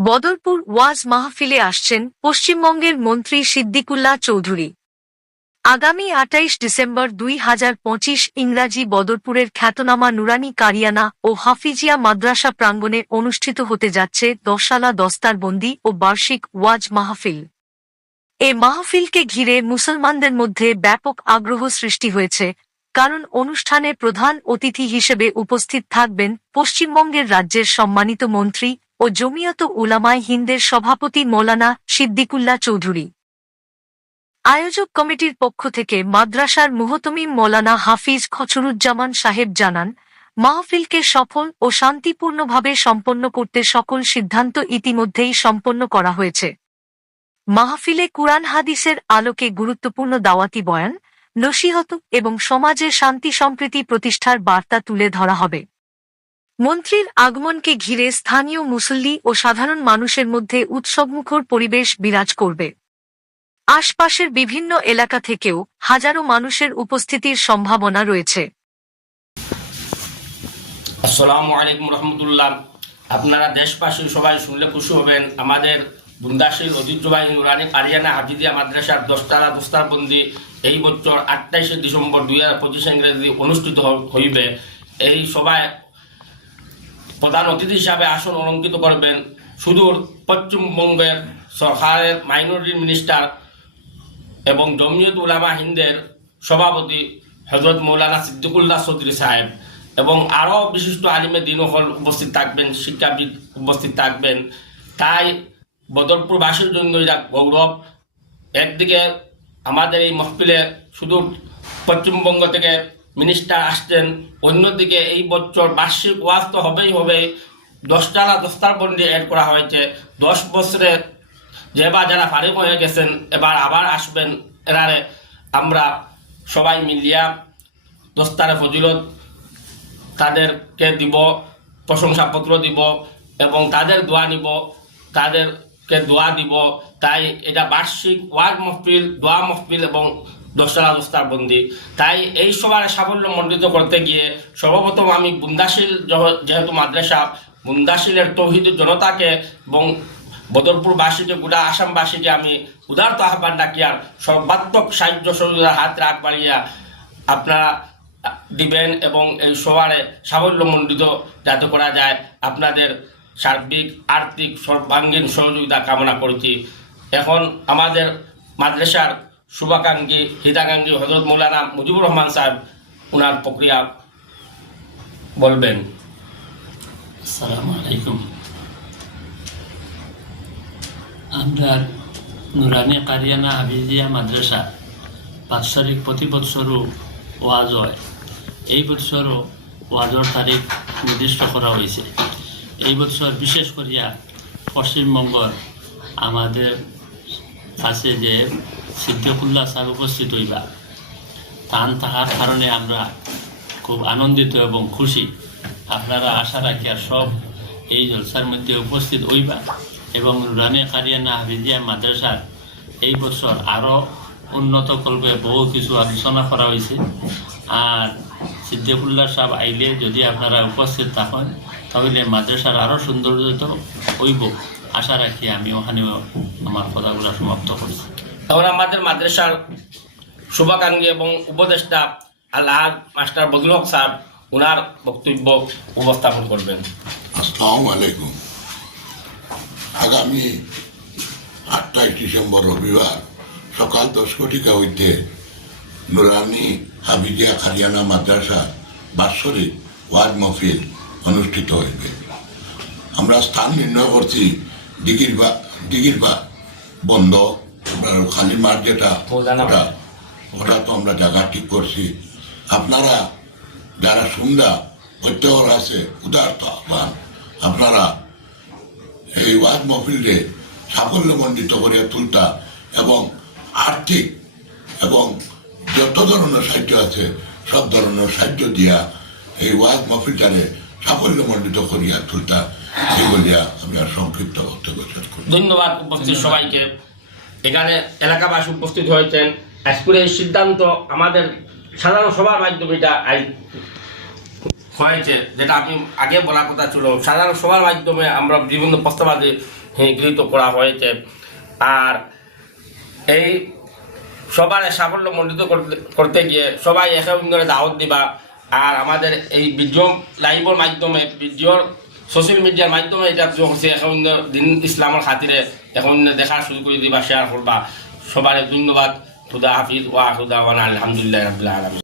বদরপুর ওয়াজ মাহফিলে আসছেন পশ্চিমবঙ্গের মন্ত্রী সিদ্দিকুল্লাহ চৌধুরী। আগামী আটাইশ ডিসেম্বর দুই হাজার পঁচিশ ইংরাজি বদরপুরের খ্যাতনামা নুরানি কারিয়ানা ও হাফিজিয়া মাদ্রাসা প্রাঙ্গণে অনুষ্ঠিত হতে যাচ্ছে দশালা দস্তারবন্দি ও বার্ষিক ওয়াজ মাহফিল। এ মাহফিলকে ঘিরে মুসলমানদের মধ্যে ব্যাপক আগ্রহ সৃষ্টি হয়েছে, কারণ অনুষ্ঠানে প্রধান অতিথি হিসেবে উপস্থিত থাকবেন পশ্চিমবঙ্গের রাজ্যের সম্মানিত মন্ত্রী ও জমিয়ত উলামায় হিন্দের সভাপতি মৌলানা সিদ্দিকুল্লাহ চৌধুরী। আয়োজক কমিটির পক্ষ থেকে মাদ্রাসার মুহতমিম মৌলানা হাফিজ খচরুজ্জামান সাহেব জানান, মাহফিলকে সফল ও শান্তিপূর্ণভাবে সম্পন্ন করতে সকল সিদ্ধান্ত ইতিমধ্যেই সম্পন্ন করা হয়েছে। মাহফিলে কুরআন হাদিসের আলোকে গুরুত্বপূর্ণ দাওয়াতি বয়ান, নসিহত এবং সমাজে শান্তি সম্প্রীতি প্রতিষ্ঠার বার্তা তুলে ধরা হবে। মন্ত্রীর আগমনকে ঘিরে স্থানীয় মুসল্লি ও সাধারণ মানুষের মধ্যে উৎসবমুখর পরিবেশ বিরাজ করবে। আশপাশের বিভিন্ন এলাকা থেকেও হাজারো মানুষের উপস্থিতির সম্ভাবনা রয়েছে। আপনারা দেশবাসী সবাই শুনলে খুশি হবেন। আমাদের বুন্দাশীল ঐতিহ্যবাহী নুরানি আরিয়ানা হাজিদিয়া মাদ্রাসার দশতারা দস্তারবন্দি এই বছর আটাইশে ডিসেম্বর দুই হাজার পঁচিশ ইংরেজি অনুষ্ঠিত হইবে। এই সভায় প্রধান অতিথি হিসাবে আসন অলঙ্কিত করবেন সুদূর পশ্চিমবঙ্গের সরকারের মাইনরিটি মিনিস্টার এবং জমিয়ত উলামা হিন্দের সভাপতি হজরত মৌলানা সিদ্দিকুল্লাহ চৌধুরী সাহেব এবং আরও বিশিষ্ট আলিমে দিনহল উপস্থিত থাকবেন, শিক্ষাবিদ উপস্থিত থাকবেন। তাই বদরপুরবাসীর জন্য এটা গৌরব। একদিকে আমাদের এই মহফিলে শুধু পশ্চিমবঙ্গ থেকে মিনিস্টার আসছেন, অন্যদিকে এই বছর বার্ষিক ওয়াজ তো হবেই হবে। দশটালা দস্তারবন্দি এড করা হয়েছে। দশ বছরে যে বা যারা ফারিক হয়ে গেছেন, এবার আবার আসবেন এরারে। আমরা সবাই মিলিয়া দস্তারে ফজিলত তাদেরকে দিব, প্রশংসাপত্র দিব এবং তাদের দোয়া নিব, তাদেরকে দোয়া দিব। তাই এটা বার্ষিক ওয়াজ মহফিল, দোয়া মহফিল এবং দশরা দস্তার বন্দি। তাই এই সবার সাফল্য মণ্ডিত করতে গিয়ে সর্বপ্রথম আমি বুন্দাশীল যেহেতু মাদ্রাসা, বুন্দাশীলের তৌহিদ জনতাকে এবং বদরপুরবাসীকে, গোটা আসামবাসীকে আমি উদারত আহ্বান ডাকিয়ার সর্বাত্মক সাহায্য সহযোগিতার হাত রাখ বাড়িয়া আপনারা দিবেন এবং এই সবারে সাফল্যমণ্ডিত যাতে করা যায়, আপনাদের সার্বিক, আর্থিক সর্বাঙ্গীন সহযোগিতা কামনা করছি। এখন আমাদের মাদ্রাসার শুভাকাঙ্ক্ষী, হিতাকাঙ্ক্ষী হজরত মৌলানা মুজিবুর রহমান সাহেব ওনার প্রক্রিয়া বলবেন। আসসালামু আলাইকুম আমরা নুরানি কারিয়ানা হাফিজিয়া মাদ্রাসা বাৎসরিক প্রতি বছরও ওয়াজ হয়। এই বছরও ওয়াজর তারিখ নির্দিষ্ট করা হয়েছে। এই বছর বিশেষ করিয়া পশ্চিমবঙ্গর আমাদের কাছে যে সিদ্দিকুল্লাহ সাহেব উপস্থিত হইবা। তান তাহার কারণে আমরা খুব আনন্দিত এবং খুশি। আপনারা আশা রাখি আর সব এই জলসার মধ্যে উপস্থিত হইবা এবং নুরানি কারিয়ানা হাফিজিয়া মাদ্রাসার এই বছর আরও উন্নত করবে বহু কিছু আলোচনা করা হয়েছে আর সিদ্দিকুল্লাহ সাহেব আইলে যদি আপনারা উপস্থিত থাকেন, তাহলে মাদ্রাসার আরও সৌন্দর্য হইব। আশা রাখি আমি ওখানেও আমার কথাগুলো সমাপ্ত করছি। এখন আমাদের মাদ্রাসার শুভাকাঙ্ক্ষী এবং উপদেষ্টা আল্লাহ মাস্টার বদুল হক সাহেব ওনার বক্তব্য উপস্থাপন করবেন। আসসালামু আগামী আটটাই ডিসেম্বর রবিবার সকাল দশ কোটিকা হইতে নুরানি হাবিজিয়া খারিয়ানা মাদ্রাসা বাৎসরিক ওয়াজ মহফিল অনুষ্ঠিত হইবে। আমরা স্থান নির্ণয় করছি দিঘির বা বন্ধ খালি মাঠ যেটা ওটা ওটা তো আমরা জায়গা ঠিক করছি। আপনারা যারা সুন্দর প্রত্যেকর আছে উদারত আহ্বান আপনারা এই ওয়াজ মহফিলকে সাফল্যমণ্ডিত করে তুলতা এবং আর্থিক এবং যত ধরনের সাহায্য আছে সব ধরনের সাহায্য দিয়া এই ওয়াজ মহফিলটারে সাফল্যমণ্ডিত করিয়া তুলতা এই বলিয়া আমি আর সংক্ষিপ্ত বক্তব্য করি। ধন্যবাদ উপস্থিত সবাইকে। এখানে এলাকাবাসী উপস্থিত হয়েছেন। স্কুলের সিদ্ধান্ত আমাদের সাধারণ সভার মাধ্যমে এটা হয়েছে যেটা আমি আগে বলার কথা ছিল। সাধারণ সভার মাধ্যমে আমরা বিভিন্ন প্রস্তাবাদী হ্যাঁ, গৃহীত করা হয়েছে। আর এই সবার সাফল্য মণ্ডিত করতে করতে গিয়ে সবাই একে অন্যের দাওয়াত দিবা। আর আমাদের এই ভিডিও লাইভের মাধ্যমে ভিডিওর সোশ্যাল মিডিয়ার মাধ্যমে এটা যে হচ্ছে এখন দিন ইসলামের খাতিরে এখন দেখা শুরু করে দিবা শেয়ার করবা সবার ধন্যবাদ। খুদা হাফিজ, ওয়া খুদা ওয়ান, আলহামদুলিল্লাহ রাবিল আলমী